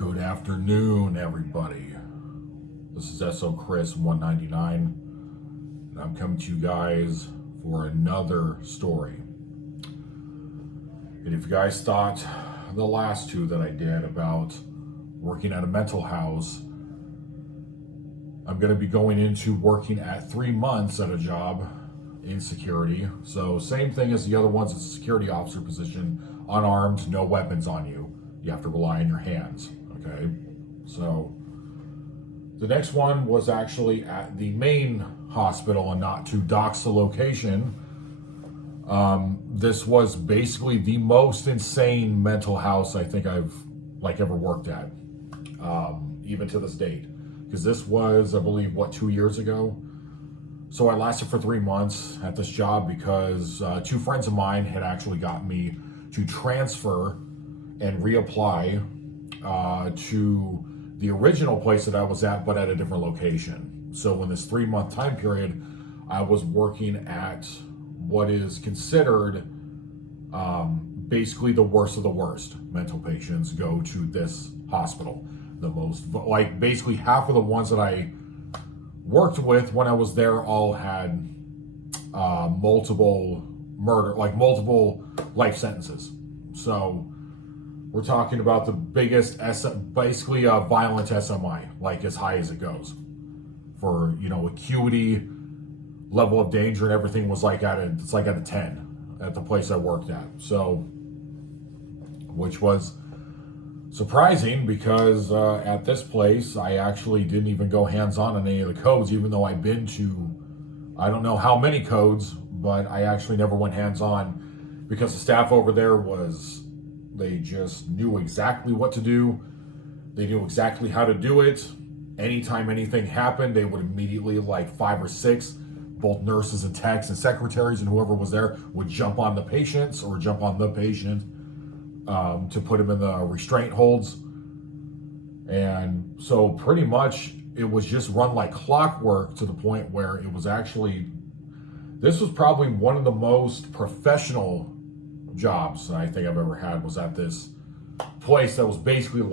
Good afternoon, everybody. This is SO Chris 199, and I'm coming to you guys for another story. And if you guys thought the last two that I did about working at a mental house, I'm going to be going into working at 3 months at a job in security. So same thing as the other ones, it's a security officer position, unarmed, no weapons on you. You have to rely on your hands. Okay, so the next one was actually at the main hospital and not to dox the location. This was basically the most insane mental house I think I've ever worked at, even to this date, because this was, I believe, 2 years ago. So I lasted for 3 months at this job because two friends of mine had actually got me to transfer and reapply to the original place that I was at, but at a different location. So in this 3 month time period, I was working at what is considered basically the worst of the worst. Mental patients go to this hospital. The most, basically half of the ones that I worked with when I was there all had multiple multiple life sentences. So we're talking about the biggest, basically a violent SMI, as high as it goes. For, acuity, level of danger and everything was at a 10 at the place I worked at. So, which was surprising because at this place, I actually didn't even go hands-on on any of the codes, even though I've been to, I don't know how many codes, but I actually never went hands-on because the staff over there they just knew exactly what to do. They knew exactly how to do it. Anytime anything happened, they would immediately, 5 or 6, both nurses and techs and secretaries and whoever was there would jump on the patients or jump on the patient to put them in the restraint holds. And so pretty much it was just run like clockwork to the point where it was actually, this was probably one of the most professional jobs I think I've ever had, was at this place that was basically it's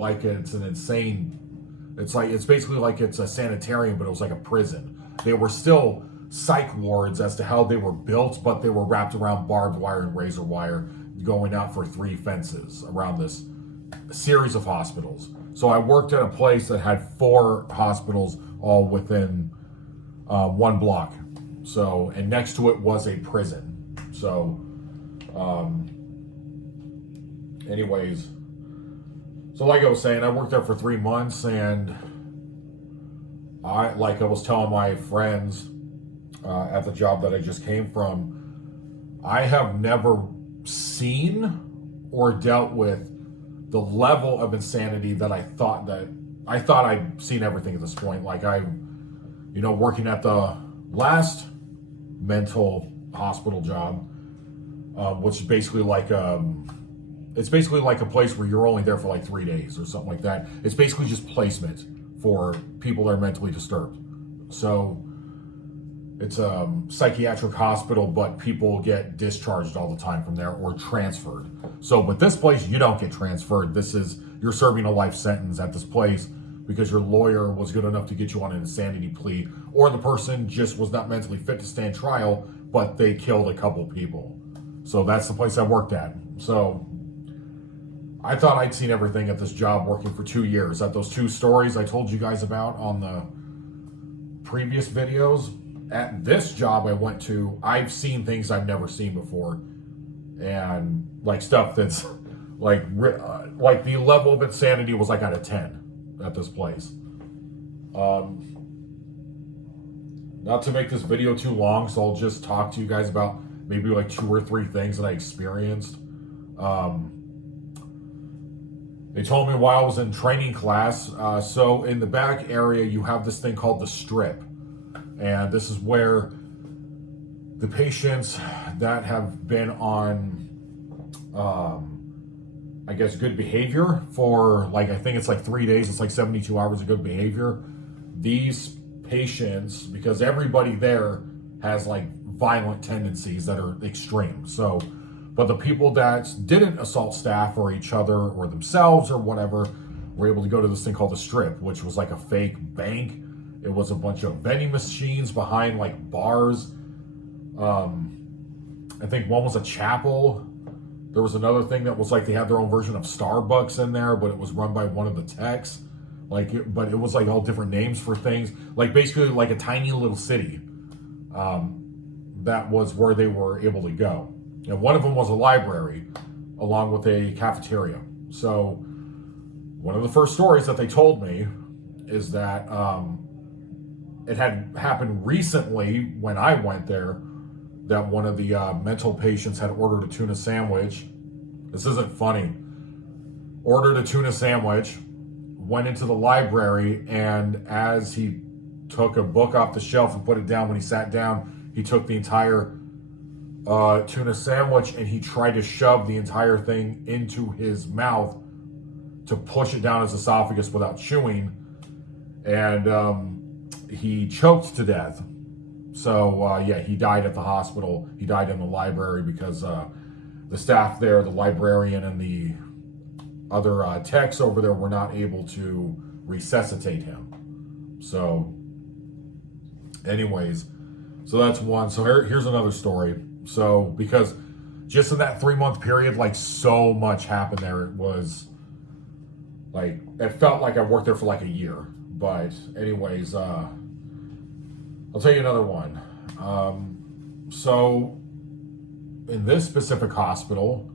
basically it's a sanitarium, but it was like a prison. They were still psych wards as to how they were built, but they were wrapped around barbed wire and razor wire, going out for 3 fences around this series of hospitals. So I worked at a place that had 4 hospitals all within 1 block. So, and next to it was a prison. So, anyways, so like I was saying, I worked there for 3 months, and I was telling my friends at the job that I just came from, I have never seen or dealt with the level of insanity that I thought I'd seen everything at this point. Working at the last mental hospital job, which is basically it's basically like a place where you're only there for 3 days or something like that. It's basically just placement for people that are mentally disturbed. So it's a psychiatric hospital, but people get discharged all the time from there or transferred. So with this place, you don't get transferred. You're serving a life sentence at this place because your lawyer was good enough to get you on an insanity plea, or the person just was not mentally fit to stand trial, but they killed a couple people. So that's the place I worked at. So I thought I'd seen everything at this job working for 2 years. At those 2 stories I told you guys about on the previous videos, at this job I went to, I've seen things I've never seen before. And stuff that's the level of insanity was out of 10 at this place. Not to make this video too long, so I'll just talk to you guys about maybe 2 or 3 things that I experienced. They told me while I was in training class, so in the back area, you have this thing called the strip. And this is where the patients that have been on, good behavior for I think it's 3 days, it's 72 hours of good behavior. These patients, because everybody there has violent tendencies that are extreme. So, but the people that didn't assault staff or each other or themselves or whatever were able to go to this thing called the Strip, which was like a fake bank. It was a bunch of vending machines behind like bars. I think one was a chapel. There was another thing that was like they had their own version of Starbucks in there, but it was run by one of the techs. But it was like all different names for things. Like basically like a tiny little city. That was where they were able to go. And one of them was a library, along with a cafeteria. So one of the first stories that they told me is that it had happened recently when I went there, that one of the mental patients had ordered a tuna sandwich. This isn't funny. Ordered a tuna sandwich, went into the library, and as he took a book off the shelf and put it down, when he sat down, he took the entire tuna sandwich and he tried to shove the entire thing into his mouth to push it down his esophagus without chewing. And he choked to death. So, he died at the hospital. He died in the library because the staff there, the librarian and the other techs over there were not able to resuscitate him. So, anyways, so that's one. So here's another story. So, because just in that 3-month period, like so much happened there. It was like, it felt like I worked there for like a year. But anyways, I'll tell you another one. So in this specific hospital,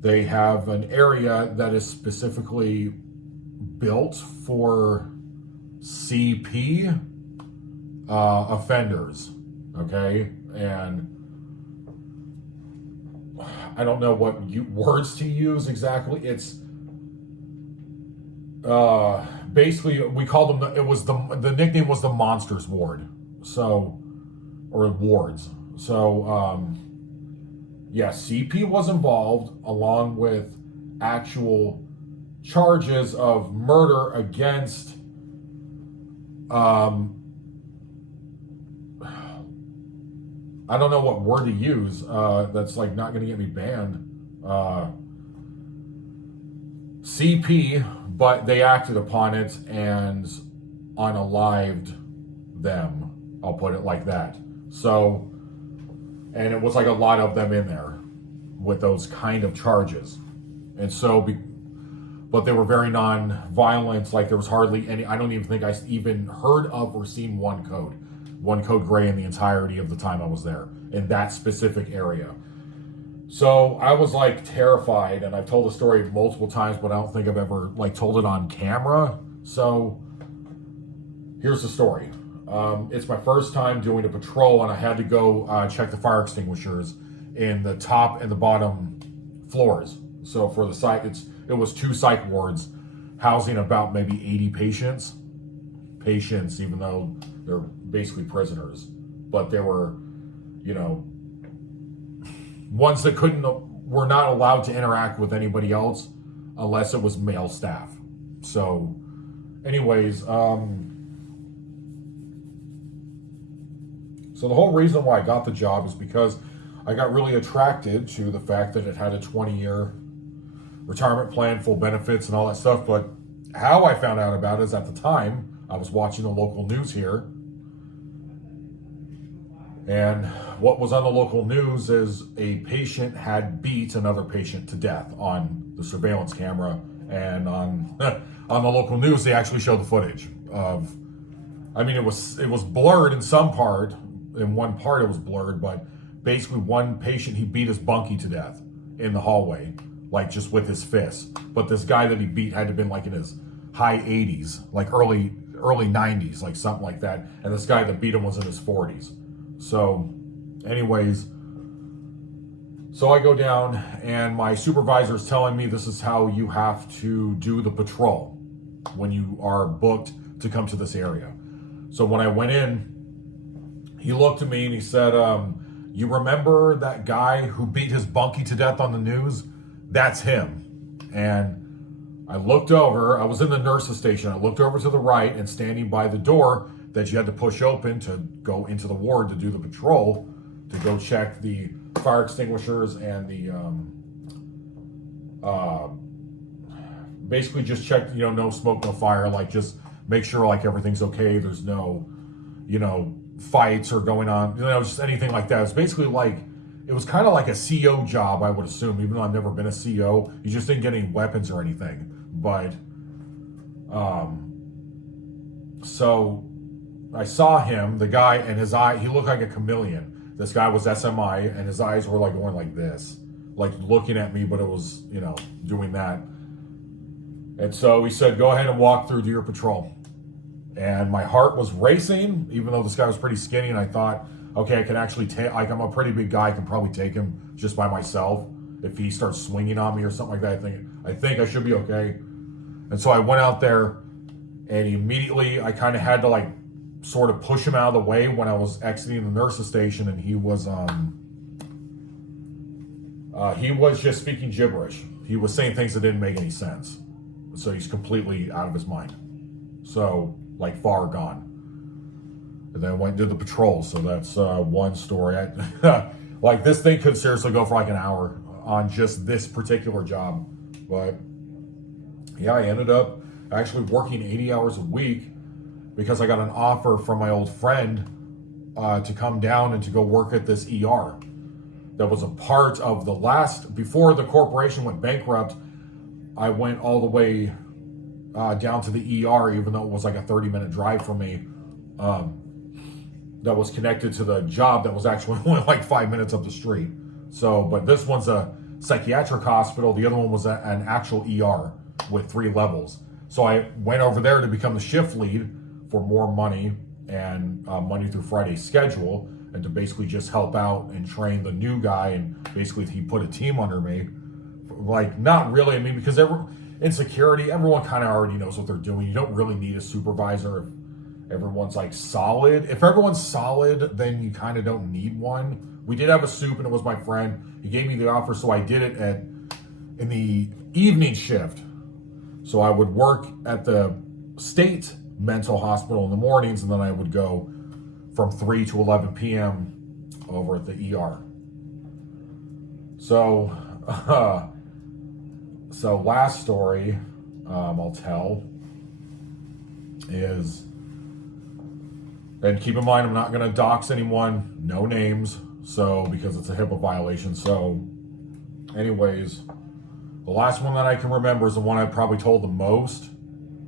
they have an area that is specifically built for CP offenders. Okay. And I don't know what words to use exactly. It's basically we called them. The nickname was the Monsters Ward. So, or wards. So, CP was involved along with actual charges of murder against I don't know what word to use that's like not going to get me banned. CP, but they acted upon it and unalived them. I'll put it like that. So, and it was like a lot of them in there with those kind of charges. And so, but they were very non-violent. Like there was hardly any, I don't even think I even heard of or seen one code gray in the entirety of the time I was there in that specific area. So I was like terrified, and I've told the story multiple times, but I don't think I've ever like told it on camera. So here's the story. It's my first time doing a patrol, and I had to go check the fire extinguishers in the top and the bottom floors. So for the site, it was 2 psych wards housing about maybe 80 patients, even though they're basically prisoners. But they were, ones that were not allowed to interact with anybody else unless it was male staff. So anyways, so the whole reason why I got the job is because I got really attracted to the fact that it had a 20-year retirement plan, full benefits and all that stuff. But how I found out about it is at the time I was watching the local news here. And what was on the local news is a patient had beat another patient to death on the surveillance camera. And on on the local news, they actually showed the footage of, it was blurred in some part. In one part it was blurred, but basically one patient, he beat his bunkie to death in the hallway, like just with his fist. But this guy that he beat had to have been like in his high 80s, like early 90s, like something like that. And this guy that beat him was in his 40s. So anyways, so I go down and my supervisor is telling me this is how you have to do the patrol when you are booked to come to this area. So when I went in, he looked at me and he said, you remember that guy who beat his bunkie to death on the news? That's him. And I looked over, I was in the nurse's station. I looked over to the right, and standing by the door that you had to push open to go into the ward to do the patrol, to go check the fire extinguishers and the basically just check, no smoke, no fire, like just make sure like everything's okay. There's no, fights or going on, just anything like that. It's basically like, it was kind of like a CO job, I would assume, even though I've never been a CO. You just didn't get any weapons or anything. But, so I saw him, the guy, and his eye, he looked like a chameleon. This guy was SMI, and his eyes were like going like this, like looking at me, but it was, doing that. And so he said, go ahead and walk through, do your patrol. And my heart was racing, even though this guy was pretty skinny, and I thought, okay, I can actually take, like, I'm a pretty big guy, I can probably take him just by myself. If he starts swinging on me or something like that, I think I should be okay. And so I went out there, and immediately I kind of had to like sort of push him out of the way when I was exiting the nurse's station, and he was just speaking gibberish. He was saying things that didn't make any sense. So he's completely out of his mind. So, like, far gone. And then I went and did the patrol. So that's one story. Like, this thing could seriously go for like an hour on just this particular job. But yeah, I ended up actually working 80 hours a week because I got an offer from my old friend to come down and to go work at this ER. That was a part of the before the corporation went bankrupt, I went all the way down to the ER, even though it was like a 30-minute drive from me. That was connected to the job that was actually only like 5 minutes up the street. So, but this one's a psychiatric hospital. The other one was an actual ER with 3 levels. So I went over there to become the shift lead for more money and Monday through Friday schedule, and to basically just help out and train the new guy. And basically he put a team under me. Like, not really, I mean, because in security, everyone kind of already knows what they're doing. You don't really need a supervisor if everyone's like solid. If everyone's solid, then you kind of don't need one. We did have a soup, and it was my friend. He gave me the offer, so I did it in the evening shift. So I would work at the state mental hospital in the mornings, and then I would go from 3 to 11 p.m. over at the ER. So, last story I'll tell is, and keep in mind, I'm not going to dox anyone, no names, so, because it's a HIPAA violation. So, anyways, the last one that I can remember is the one I probably told the most.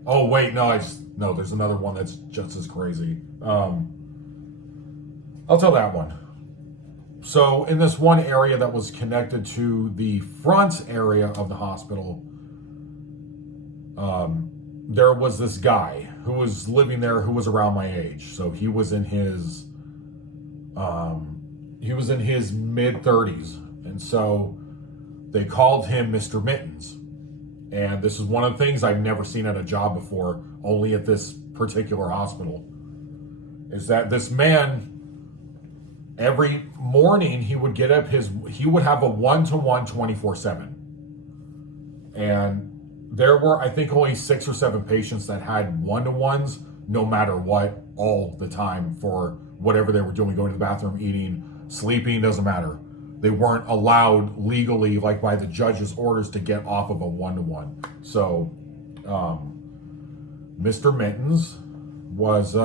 Oh, wait, no, there's another one that's just as crazy. I'll tell that one. So in this one area that was connected to the front area of the hospital, there was this guy who was living there who was around my age. So he was in his mid-30s. And so they called him Mr. Mittens. And this is one of the things I've never seen at a job before, only at this particular hospital, is that this man, every morning he would get up, he would have a 1-to-1 24/7. And there were, I think, only 6 or 7 patients that had 1-to-1s no matter what, all the time, for whatever they were doing, going to the bathroom, eating, sleeping, doesn't matter. They weren't allowed legally, like by the judge's orders, to get off of a 1-to-1. So, Mr. Mittens was,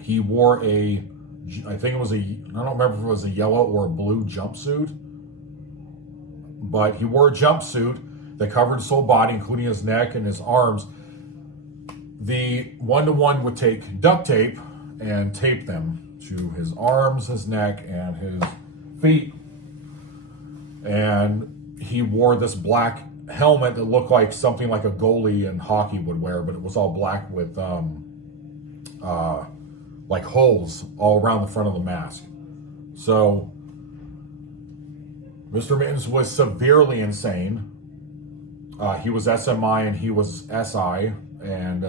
he wore I think it was I don't remember if it was a yellow or a blue jumpsuit, but he wore a jumpsuit that covered his whole body, including his neck and his arms. The 1-to-1 would take duct tape and tape them to his arms, his neck, and his feet. And he wore this black helmet that looked like something like a goalie in hockey would wear, but it was all black with like holes all around the front of the mask. So Mr. Mittens was severely insane. He was SMI and he was SI, and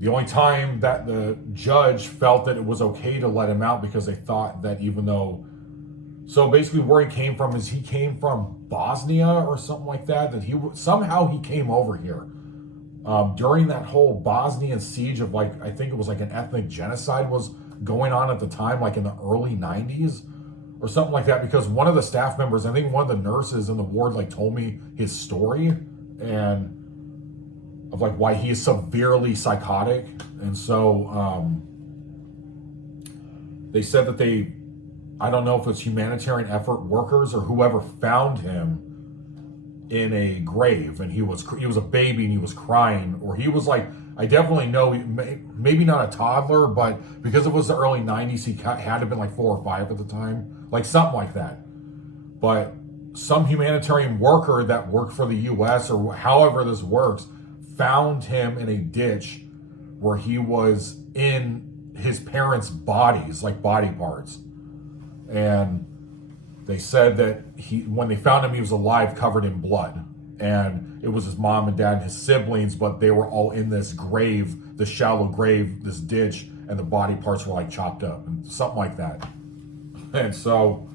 the only time that the judge felt that it was okay to let him out, because they thought that even though, so basically where he came from is he came from Bosnia or something like that, that he somehow he came over here. During that whole Bosnian siege of, like, I think it was like an ethnic genocide was going on at the time, like in the early 90s or something like that, because one of the staff members, I think one of the nurses in the ward, like told me his story and of like why he is severely psychotic. And so they said that I don't know if it's humanitarian effort workers or whoever found him in a grave, and he was a baby and he was crying, or he was like, I definitely know, maybe not a toddler, but because it was the early 90s, he had to have been like 4 or 5 at the time, like something like that. But some humanitarian worker that worked for the U.S. or however this works found him in a ditch where he was in his parents' bodies, like body parts. And they said that when they found him, he was alive, covered in blood. And it was his mom and dad and his siblings, but they were all in this grave, this shallow grave, this ditch, and the body parts were like chopped up and something like that. And so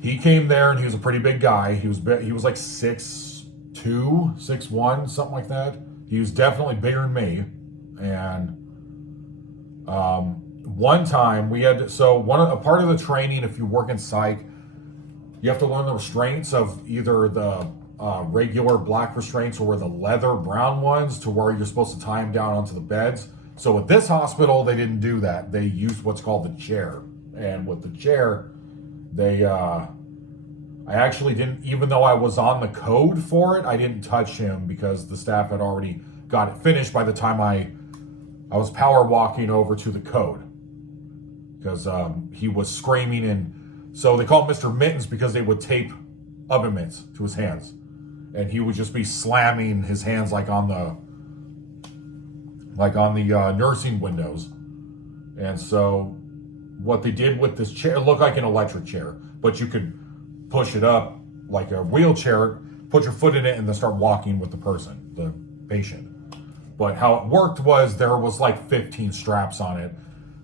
he came there, and he was a pretty big guy. He was like 6'2", 6'1", something like that. He was definitely bigger than me. And one time we had a part of the training, if you work in psych, you have to learn the restraints of either the regular black restraints or the leather brown ones, to where you're supposed to tie them down onto the beds. So at this hospital, they didn't do that. They used what's called the chair. And with the chair, I actually didn't, even though I was on the code for it, I didn't touch him because the staff had already got it finished by the time I was power walking over to the code, because he was screaming. And so they called Mr. Mittens because they would tape oven mitts to his hands, and he would just be slamming his hands like on the nursing windows. And so what they did with this chair, it looked like an electric chair, but you could push it up like a wheelchair, put your foot in it, and then start walking with the person, the patient. But how it worked was there was like 15 straps on it,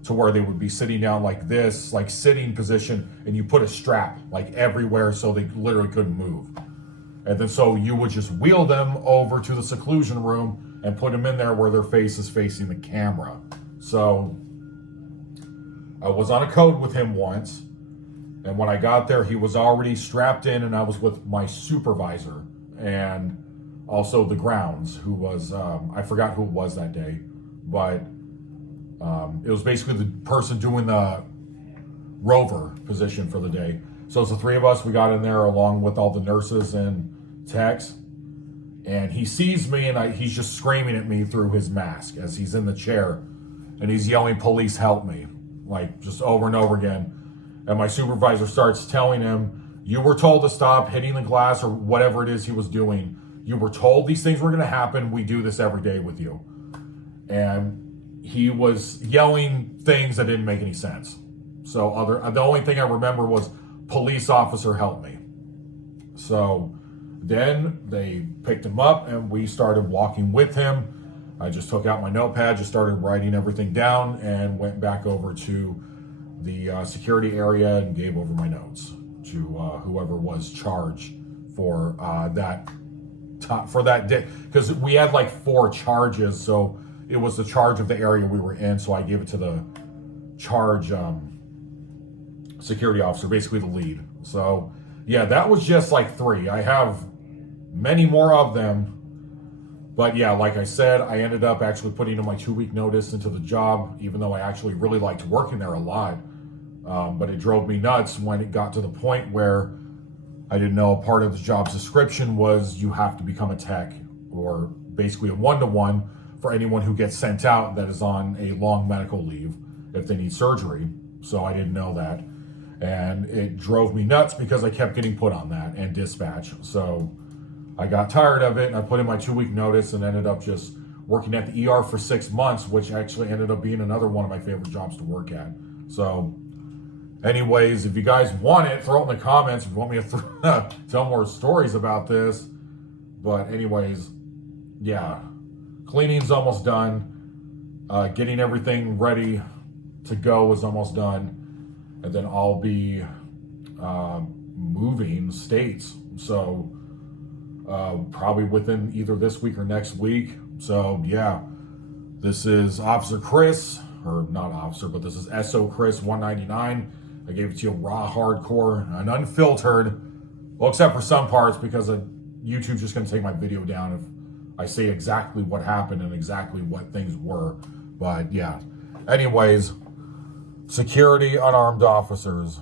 to where they would be sitting down like this, like sitting position, and you put a strap like everywhere so they literally couldn't move. And then so you would just wheel them over to the seclusion room and put them in there where their face is facing the camera. So I was on a code with him once, and when I got there, he was already strapped in, and I was with my supervisor and also the grounds, who was, I forgot who it was that day, but it was basically the person doing the rover position for the day. So it's the 3 of us. We got in there along with all the nurses and techs, and he sees me, and he's just screaming at me through his mask as he's in the chair, and he's yelling, "Police, help me," like just over and over again. And my supervisor starts telling him, "You were told to stop hitting the glass," or whatever it is he was doing. "You were told these things were going to happen. We do this every day with you." And he was yelling things that didn't make any sense. So the only thing I remember was, "Police officer, help me." So then they picked him up, and we started walking with him. I just took out my notepad, just started writing everything down, and went back over to the security area and gave over my notes to whoever was charged for that day, because we had like 4 charges. So it was the charge of the area we were in, so I gave it to the charge security officer, basically the lead. So yeah, that was just like 3. I have many more of them, but yeah, like I said, I ended up actually putting in my 2-week notice into the job, even though I actually really liked working there a lot. But it drove me nuts when it got to the point where I didn't know part of the job's description was you have to become a tech, or basically a 1-to-1 for anyone who gets sent out that is on a long medical leave if they need surgery. So I didn't know that. And it drove me nuts because I kept getting put on that and dispatch. So I got tired of it, and I put in my 2-week notice and ended up just working at the ER for 6 months, which actually ended up being another one of my favorite jobs to work at. So anyways, if you guys want it, throw it in the comments if you want me to tell more stories about this. But anyways, yeah, cleaning's almost done. Getting everything ready to go is almost done. And then I'll be moving states. So probably within either this week or next week. So yeah, this is Officer Chris, or not officer, but this is SO Chris 199. I gave it to you raw, hardcore, and unfiltered. Well, except for some parts, because YouTube's just going to take my video down if I say exactly what happened and exactly what things were. But yeah. Anyways, security, unarmed officers.